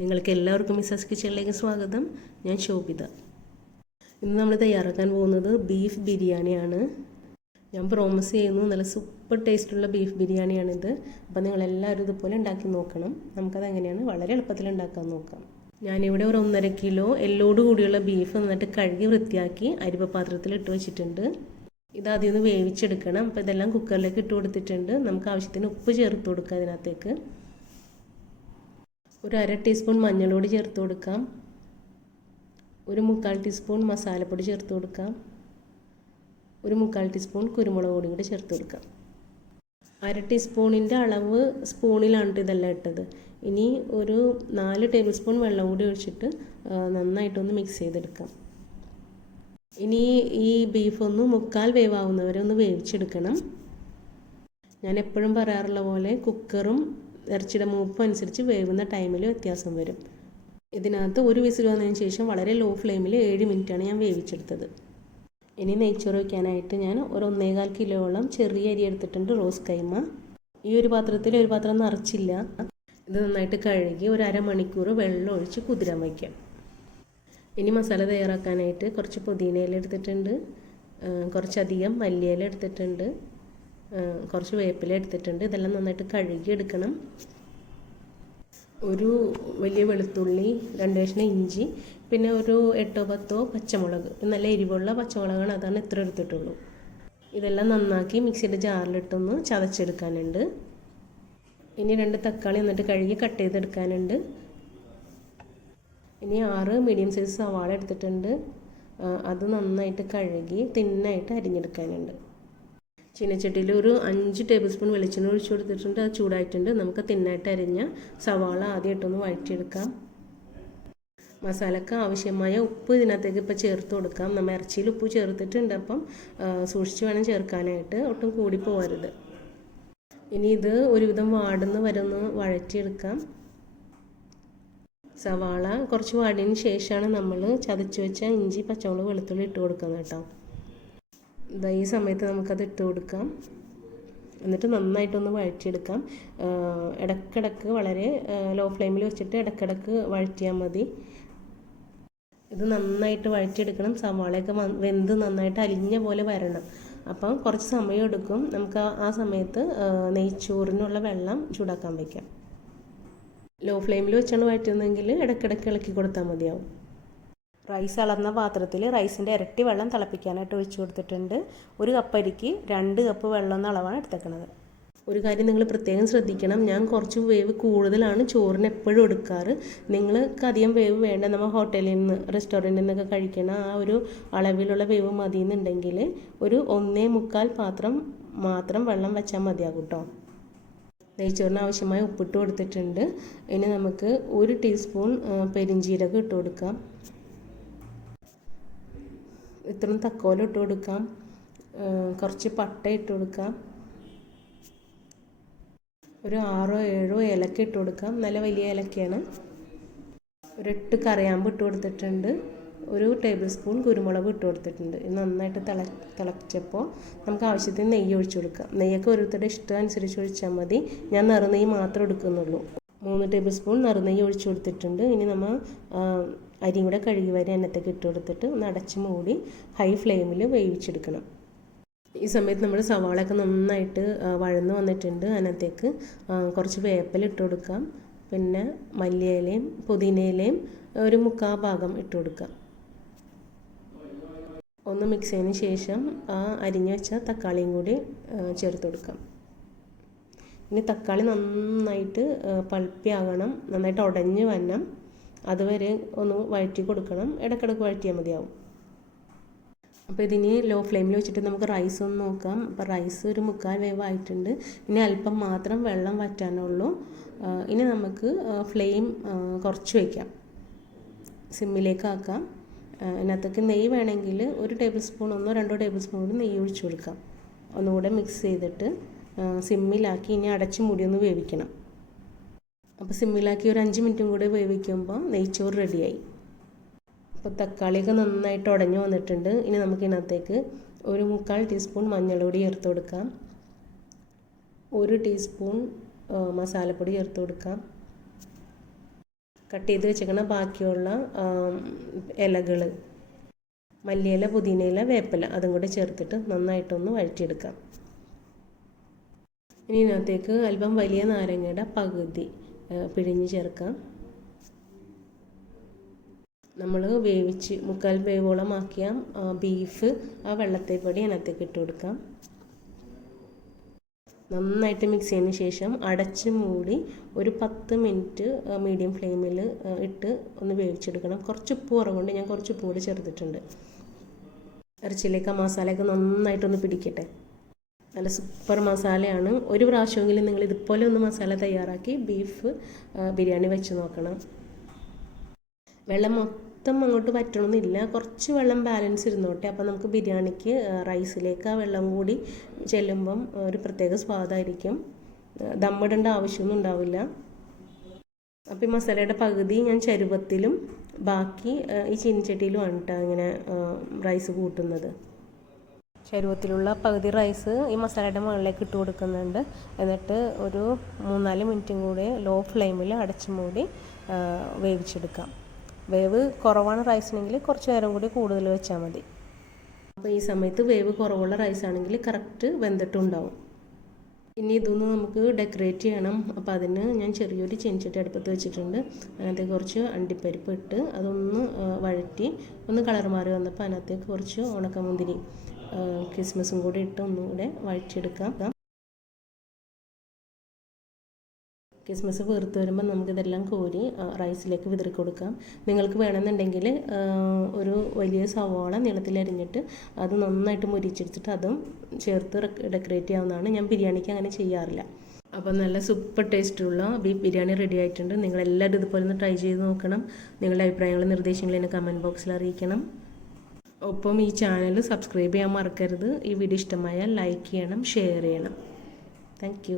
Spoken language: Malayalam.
നിങ്ങൾക്ക് എല്ലാവർക്കും മിസാസ് കിച്ചണിലേക്ക് സ്വാഗതം. ഞാൻ ശോഭിത. ഇന്ന് നമ്മൾ തയ്യാറാക്കാൻ പോകുന്നത് ബീഫ് ബിരിയാണിയാണ്. ഞാൻ പ്രോമിസ് ചെയ്യുന്നു, നല്ല സൂപ്പർ ടേസ്റ്റുള്ള ബീഫ് ബിരിയാണിയാണിത്. അപ്പോൾ നിങ്ങളെല്ലാവരും ഇതുപോലെ ഉണ്ടാക്കി നോക്കണം. നമുക്കത് എങ്ങനെയാണ് വളരെ എളുപ്പത്തിൽ ഉണ്ടാക്കാൻ നോക്കാം. ഞാനിവിടെ ഒരു 1.5 കിലോ എല്ലോട് കൂടിയുള്ള ബീഫ് നന്നായിട്ട് കഴുകി വൃത്തിയാക്കി അരിപ്പ പാത്രത്തിൽ ഇട്ട് വെച്ചിട്ടുണ്ട്. ഇതാദ്യം ഒന്ന് വേവിച്ചെടുക്കണം. അപ്പോൾ ഇതെല്ലാം കുക്കറിലേക്ക് ഇട്ട് കൊടുത്തിട്ടുണ്ട്. നമുക്ക് ആവശ്യത്തിന് ഉപ്പ് ചേർത്ത് കൊടുക്കാം. അതിനകത്തേക്ക് ഒരു 1/2 ടീസ്പൂൺ മഞ്ഞൾപ്പൊടി ചേർത്ത് കൊടുക്കാം. ഒരു 1/4 ടീസ്പൂൺ മസാലപ്പൊടി ചേർത്ത് കൊടുക്കാം. ഒരു 1/4 ടീസ്പൂൺ കുരുമുളക് പൊടി കൂടി ചേർത്ത് കൊടുക്കാം. 1/2 ടീസ്പൂണിൻ്റെ അളവ് സ്പൂണിലാണ് ഇതെല്ലാം ഇട്ടത്. ഇനി ഒരു 4 ടേബിൾ സ്പൂൺ വെള്ളം കൂടി ഒഴിച്ചിട്ട് നന്നായിട്ടൊന്ന് മിക്സ് ചെയ്തെടുക്കാം. ഇനി ഈ ബീഫ് ഒന്ന് 1/4 വേവാവുന്നവരെ ഒന്ന് വേവിച്ചെടുക്കണം. ഞാൻ എപ്പോഴും പറയാറുള്ള പോലെ കുക്കറും ഇറച്ചിയുടെ മൂപ്പ് അനുസരിച്ച് വേവുന്ന ടൈമിൽ വ്യത്യാസം വരും. ഇതിനകത്ത് ഒരു വിസിൽ വന്നതിന് ശേഷം വളരെ ലോ ഫ്ലെയിമിൽ 7 മിനിറ്റാണ് ഞാൻ വേവിച്ചെടുത്തത്. ഇനി നെയ്ച്ചോറ് വയ്ക്കാനായിട്ട് ഞാൻ ഒരു 1.25 കിലോളം ചെറിയ അരി എടുത്തിട്ടുണ്ട്, റോസ് കൈമ. ഈ ഒരു പാത്രത്തിൽ ഒരു പാത്രം നിറച്ചില്ല. ഇത് നന്നായിട്ട് കഴുകി ഒരു അരമണിക്കൂർ വെള്ളം ഒഴിച്ച് കുതിരാൻ വയ്ക്കാം. ഇനി മസാല തയ്യാറാക്കാനായിട്ട് കുറച്ച് പുതിനയില എടുത്തിട്ടുണ്ട്, കുറച്ചധികം മല്ലിയില എടുത്തിട്ടുണ്ട്, കുറച്ച് വേപ്പില എടുത്തിട്ടുണ്ട്. ഇതെല്ലാം നന്നായിട്ട് കഴുകി എടുക്കണം. ഒരു വലിയ വെളുത്തുള്ളി, 2 കഷ്ണം ഇഞ്ചി, പിന്നെ ഒരു 8-10 പച്ചമുളക്. നല്ല എരിവുള്ള പച്ചമുളകാണ്, അതാണ് ഇത്ര എടുത്തിട്ടുള്ളൂ. ഇതെല്ലാം നന്നാക്കി മിക്സിയുടെ ജാറിലിട്ടൊന്ന് ചതച്ചെടുക്കാനുണ്ട്. ഇനി 2 തക്കാളി എന്നിട്ട് കഴുകി കട്ട് ചെയ്തെടുക്കാനുണ്ട്. ഇനി 6 മീഡിയം സൈസ് സവാള എടുത്തിട്ടുണ്ട്. അത് നന്നായിട്ട് കഴുകി തിന്നായിട്ട് അരിഞ്ഞെടുക്കാനുണ്ട്. ചീനച്ചട്ടിയിൽ ഒരു 5 ടേബിൾ സ്പൂൺ വെളിച്ചെണ്ണ ഒഴിച്ചു കൊടുത്തിട്ടുണ്ട്. അത് ചൂടായിട്ടുണ്ട്. നമുക്ക് തിന്നായിട്ട് അരിഞ്ഞ സവാള ആദ്യമായിട്ടൊന്ന് വഴറ്റിയെടുക്കാം. മസാലക്ക് ആവശ്യമായ ഉപ്പ് ഇതിനകത്തേക്ക് ഇപ്പോൾ ചേർത്ത് കൊടുക്കാം. നമ്മൾ ഇറച്ചിയിൽ ഉപ്പ് ചേർത്തിട്ടുണ്ട്, അപ്പം സൂക്ഷിച്ച് വേണം ചേർക്കാനായിട്ട്, ഒട്ടും കൂടി പോകരുത്. ഇനി ഇത് ഒരുവിധം വാടുന്ന വരെ ഒന്ന് വഴറ്റിയെടുക്കാം. സവാള കുറച്ച് വാടിയതിന് ശേഷമാണ് നമ്മൾ ചതച്ച് വെച്ച ഇഞ്ചി, പച്ചമുളക്, വെളുത്തുള്ളി ഇട്ട് കൊടുക്കുന്നത് കേട്ടോ. ഈ സമയത്ത് നമുക്കത് ഇട്ട് കൊടുക്കാം. എന്നിട്ട് നന്നായിട്ടൊന്ന് വഴറ്റിയെടുക്കാം. ഇടയ്ക്കിടയ്ക്ക് വളരെ ലോ ഫ്ലെയിമിൽ വെച്ചിട്ട് ഇടയ്ക്കിടയ്ക്ക് വഴറ്റിയാൽ മതി. ഇത് നന്നായിട്ട് വഴറ്റിയെടുക്കണം. സവാളയൊക്കെ വെന്ത് നന്നായിട്ട് അലിഞ്ഞ പോലെ വരണം. അപ്പം കുറച്ച് സമയം എടുക്കും. നമുക്ക് ആ സമയത്ത് നെയ്ച്ചോറിനുള്ള വെള്ളം ചൂടാക്കാൻ വയ്ക്കാം. ലോ ഫ്ലെയിമിൽ വെച്ചാണ് വഴറ്റുന്നതെങ്കിൽ ഇടയ്ക്കിടയ്ക്ക് ഇളക്കി കൊടുത്താൽ മതിയാവും. റൈസ് അളന്ന പാത്രത്തിൽ റൈസിൻ്റെ ഇരട്ടി വെള്ളം തിളപ്പിക്കാനായിട്ട് ഒഴിച്ചു കൊടുത്തിട്ടുണ്ട്. 1 കപ്പ് അരിക്ക് 2 കപ്പ് വെള്ളം എന്ന അളവാണ് എടുത്തേക്കുന്നത്. ഒരു കാര്യം നിങ്ങൾ പ്രത്യേകം ശ്രദ്ധിക്കണം, ഞാൻ കുറച്ച് വേവ് കൂടുതലാണ് ചോറിന് എപ്പോഴും എടുക്കാറ്. നിങ്ങൾക്ക് അധികം വേവ് വേണ്ട, നമ്മൾ ഹോട്ടലിൽ നിന്ന് റെസ്റ്റോറൻറ്റിൽ നിന്നൊക്കെ കഴിക്കണ ആ ഒരു അളവിലുള്ള വേവ് മതി എന്നുണ്ടെങ്കിൽ ഒരു 1.25 പാത്രം മാത്രം വെള്ളം വെച്ചാൽ മതിയാകും കേട്ടോ. നെയ്ച്ചോറിന് ആവശ്യമായ ഉപ്പിട്ട് കൊടുത്തിട്ടുണ്ട്. ഇനി നമുക്ക് 1 ടീസ്പൂൺ പെരിഞ്ജീരകം ഇട്ട് കൊടുക്കാം. ഇത്രയും തക്കോലം ഇട്ട് കൊടുക്കാം. കുറച്ച് പട്ട ഇട്ട് കൊടുക്കാം. ഒരു 6-7 ഏലക്ക ഇട്ട് കൊടുക്കാം. നല്ല വലിയ ഏലക്കയാണ്. ഒരു 8 കറിയാമ്പ് ഇട്ട് കൊടുത്തിട്ടുണ്ട്. 1 ടേബിൾ സ്പൂൺ കുരുമുളക് ഇട്ട് കൊടുത്തിട്ടുണ്ട്. ഇത് നന്നായിട്ട് തിളച്ചപ്പോൾ നമുക്ക് ആവശ്യത്തിന് നെയ്യ് ഒഴിച്ചു കൊടുക്കാം. നെയ്യൊക്കെ ഓരോരുത്തരുടെ ഇഷ്ടം അനുസരിച്ച് ഒഴിച്ചാൽ മതി. ഞാൻ നെറുനെയ്യ് മാത്രം എടുക്കുന്നുള്ളൂ. 3 ടേബിൾ സ്പൂൺ നെറുനെയ്യ് ഒഴിച്ചു കൊടുത്തിട്ടുണ്ട്. ഇനി നമ്മൾ അരിയും കൂടെ കഴുകി വരെ എണ്ണത്തേക്ക് ഇട്ട് കൊടുത്തിട്ട് ഒന്ന് അടച്ച് മൂടി ഹൈ ഫ്ലെയിമിൽ വേവിച്ചെടുക്കണം. ഈ സമയത്ത് നമ്മൾ സവാളയൊക്കെ നന്നായിട്ട് വഴന്ന് വന്നിട്ടുണ്ട്. അതിനകത്തേക്ക് കുറച്ച് വേപ്പില ഇട്ട് കൊടുക്കാം. പിന്നെ മല്ലിയിലയും പുതിനയിലയും ഒരു 1/4 ഭാഗം ഇട്ട് കൊടുക്കാം. ഒന്ന് മിക്സ് ചെയ്തതിന് ശേഷം അരിഞ്ഞു വെച്ച തക്കാളിയും കൂടി ചേർത്ത് കൊടുക്കാം. ഇനി തക്കാളി നന്നായിട്ട് പൾപ്പി ആകണം, നന്നായിട്ട് ഉടഞ്ഞ് വരണം. അതുവരെ ഒന്ന് വഴറ്റി കൊടുക്കണം. ഇടയ്ക്കിടയ്ക്ക് വഴറ്റിയാൽ മതിയാവും. അപ്പോൾ ഇതിന് ലോ ഫ്ലെയിമിൽ വെച്ചിട്ട് നമുക്ക് റൈസ് ഒന്ന് നോക്കാം. അപ്പോൾ റൈസ് ഒരു 1/4 വേവായിട്ടുണ്ട്. ഇനി അല്പം മാത്രം വെള്ളം വറ്റാനുള്ളൂ. ഇനി നമുക്ക് ഫ്ലെയിം കുറച്ച് വയ്ക്കാം, സിമ്മിലേക്ക് ആക്കാം. അതിനകത്തേക്ക് നെയ്യ് വേണമെങ്കിൽ 1 ടേബിൾ സ്പൂൺ 1-2 ടേബിൾ സ്പൂൺ കൂടി നെയ്യ് ഒഴിച്ചു കൊടുക്കാം. ഒന്നുകൂടെ മിക്സ് ചെയ്തിട്ട് സിമ്മിലാക്കി ഇനി അടച്ച് മൂടി ഒന്ന് വേവിക്കണം. അപ്പോൾ സിമ്മിലാക്കി ഒരു 5 മിനിറ്റും കൂടെ വേവിക്കുമ്പോൾ നെയ്ച്ചോറ് റെഡിയായി. അപ്പോൾ തക്കാളിയൊക്കെ നന്നായിട്ട് ഉടഞ്ഞു വന്നിട്ടുണ്ട്. ഇനി നമുക്ക് ഇതിനകത്തേക്ക് ഒരു 1/4 ടീസ്പൂൺ മഞ്ഞൾപ്പൊടി ചേർത്ത് കൊടുക്കാം. 1 ടീസ്പൂൺ മസാലപ്പൊടി ചേർത്ത് കൊടുക്കാം. കട്ട് ചെയ്ത് വെച്ചേക്കണ ബാക്കിയുള്ള ഇലകൾ, മല്ലിയില, പുതിനയില, വേപ്പില അതും കൂടി ചേർത്തിട്ട് നന്നായിട്ടൊന്ന് വഴറ്റിയെടുക്കാം. ഇനി ഇതിനകത്തേക്ക് അല്പം വലിയ നാരങ്ങയുടെ പകുതി പിഴിഞ്ഞ് ചേർക്കാം. നമ്മൾ വേവിച്ച് 3/4 വേവോളം ആക്കിയ ബീഫ് ആ വെള്ളത്തേപ്പടി അതിനകത്തേക്ക് ഇട്ട് കൊടുക്കാം. നന്നായിട്ട് മിക്സ് ചെയ്തതിന് ശേഷം അടച്ച് മൂടി ഒരു 10 മിനിറ്റ് മീഡിയം ഫ്ലെയിമിൽ ഇട്ട് ഒന്ന് വേവിച്ചെടുക്കണം. കുറച്ച് ഉപ്പ് കുറവുണ്ട്, ഞാൻ കുറച്ച് ഉപ്പ് കൂടി ചേർത്തിട്ടുണ്ട്. ഇറച്ചിയിലേക്ക് ആ മസാലയൊക്കെ നന്നായിട്ടൊന്ന് പിടിക്കട്ടെ. നല്ല സൂപ്പർ മസാലയാണ്. ഒരു പ്രാവശ്യമെങ്കിലും നിങ്ങൾ ഇതുപോലെ ഒന്ന് മസാല തയ്യാറാക്കി ബീഫ് ബിരിയാണി വെച്ച് നോക്കണം. വെള്ളം മൊത്തം അങ്ങോട്ട് വറ്റണമെന്നില്ല, കുറച്ച് വെള്ളം ബാലൻസ് ഇരുന്നോട്ടെ. അപ്പോൾ നമുക്ക് ബിരിയാണിക്ക് റൈസിലേക്ക് ആ വെള്ളം കൂടി ചെല്ലുമ്പം ഒരു പ്രത്യേക സ്വാദായിരിക്കും. ദമ്മിടേണ്ട ആവശ്യമൊന്നും ഉണ്ടാവില്ല. അപ്പോൾ ഈ മസാലയുടെ പകുതി ഞാൻ ചരുവത്തിലും ബാക്കി ഈ ചീനിച്ചട്ടിയിലുമാണ് കേട്ടോ ഇങ്ങനെ റൈസ് കൂട്ടുന്നത്. ചരുവത്തിലുള്ള പകുതി റൈസ് ഈ മസാലയുടെ മുകളിലേക്ക് ഇട്ട് കൊടുക്കുന്നുണ്ട്. എന്നിട്ട് ഒരു 3-4 മിനിറ്റും കൂടി ലോ ഫ്ലെയിമിൽ അടച്ചു മൂടി വേവിച്ചെടുക്കാം. വേവ് കുറവാണ് റൈസിനെങ്കിൽ കുറച്ച് നേരം കൂടി കൂടുതൽ വെച്ചാൽ മതി. അപ്പോൾ ഈ സമയത്ത് വേവ് കുറവുള്ള റൈസാണെങ്കിൽ കറക്റ്റ് വെന്തിട്ടുണ്ടാവും. ഇനി ഇതൊന്ന് നമുക്ക് ഡെക്കറേറ്റ് ചെയ്യണം. അപ്പോൾ അതിന് ഞാൻ ചെറിയൊരു ചീനിച്ചട്ടി അടുപ്പത്ത് വെച്ചിട്ടുണ്ട്. അതിനകത്തേക്ക് കുറച്ച് അണ്ടിപ്പരിപ്പ് ഇട്ട് അതൊന്ന് വഴറ്റി ഒന്ന് കളർ മാറി വന്നപ്പോൾ അതിനകത്തേക്ക് കുറച്ച് ഉണക്കമുന്തിരി കിസ്മിസും കൂടി ഇട്ട് ഒന്നുകൂടെ വഴറ്റിയെടുക്കാം. കിസ്മിസ് വീർത്ത് വരുമ്പോൾ നമുക്കിതെല്ലാം കോരി റൈസിലേക്ക് വിതറി കൊടുക്കാം. നിങ്ങൾക്ക് വേണമെന്നുണ്ടെങ്കിൽ ഒരു വലിയ സവാള നീളത്തിലരിഞ്ഞിട്ട് അത് നന്നായിട്ട് മുരിച്ചെടുത്തിട്ട് അതും ചേർത്ത് ഡെക്കറേറ്റ് ചെയ്യാവുന്നതാണ്. ഞാൻ ബിരിയാണിക്ക് അങ്ങനെ ചെയ്യാറില്ല. അപ്പോൾ നല്ല സൂപ്പർ ടേസ്റ്റുള്ള ബീഫ് ബിരിയാണി റെഡി ആയിട്ടുണ്ട്. നിങ്ങളെല്ലാവരും ഇതുപോലെ ഒന്ന് ട്രൈ ചെയ്ത് നോക്കണം. നിങ്ങളുടെ അഭിപ്രായങ്ങളും നിർദ്ദേശങ്ങളും എന്നെ കമൻറ്റ് ബോക്സിൽ അറിയിക്കണം. ഒപ്പം ഈ ചാനൽ സബ്സ്ക്രൈബ് ചെയ്യാൻ മറക്കരുത്. ഈ വീഡിയോ ഇഷ്ടമായാൽ ലൈക്ക് ചെയ്യണം, ഷെയർ ചെയ്യണം. താങ്ക്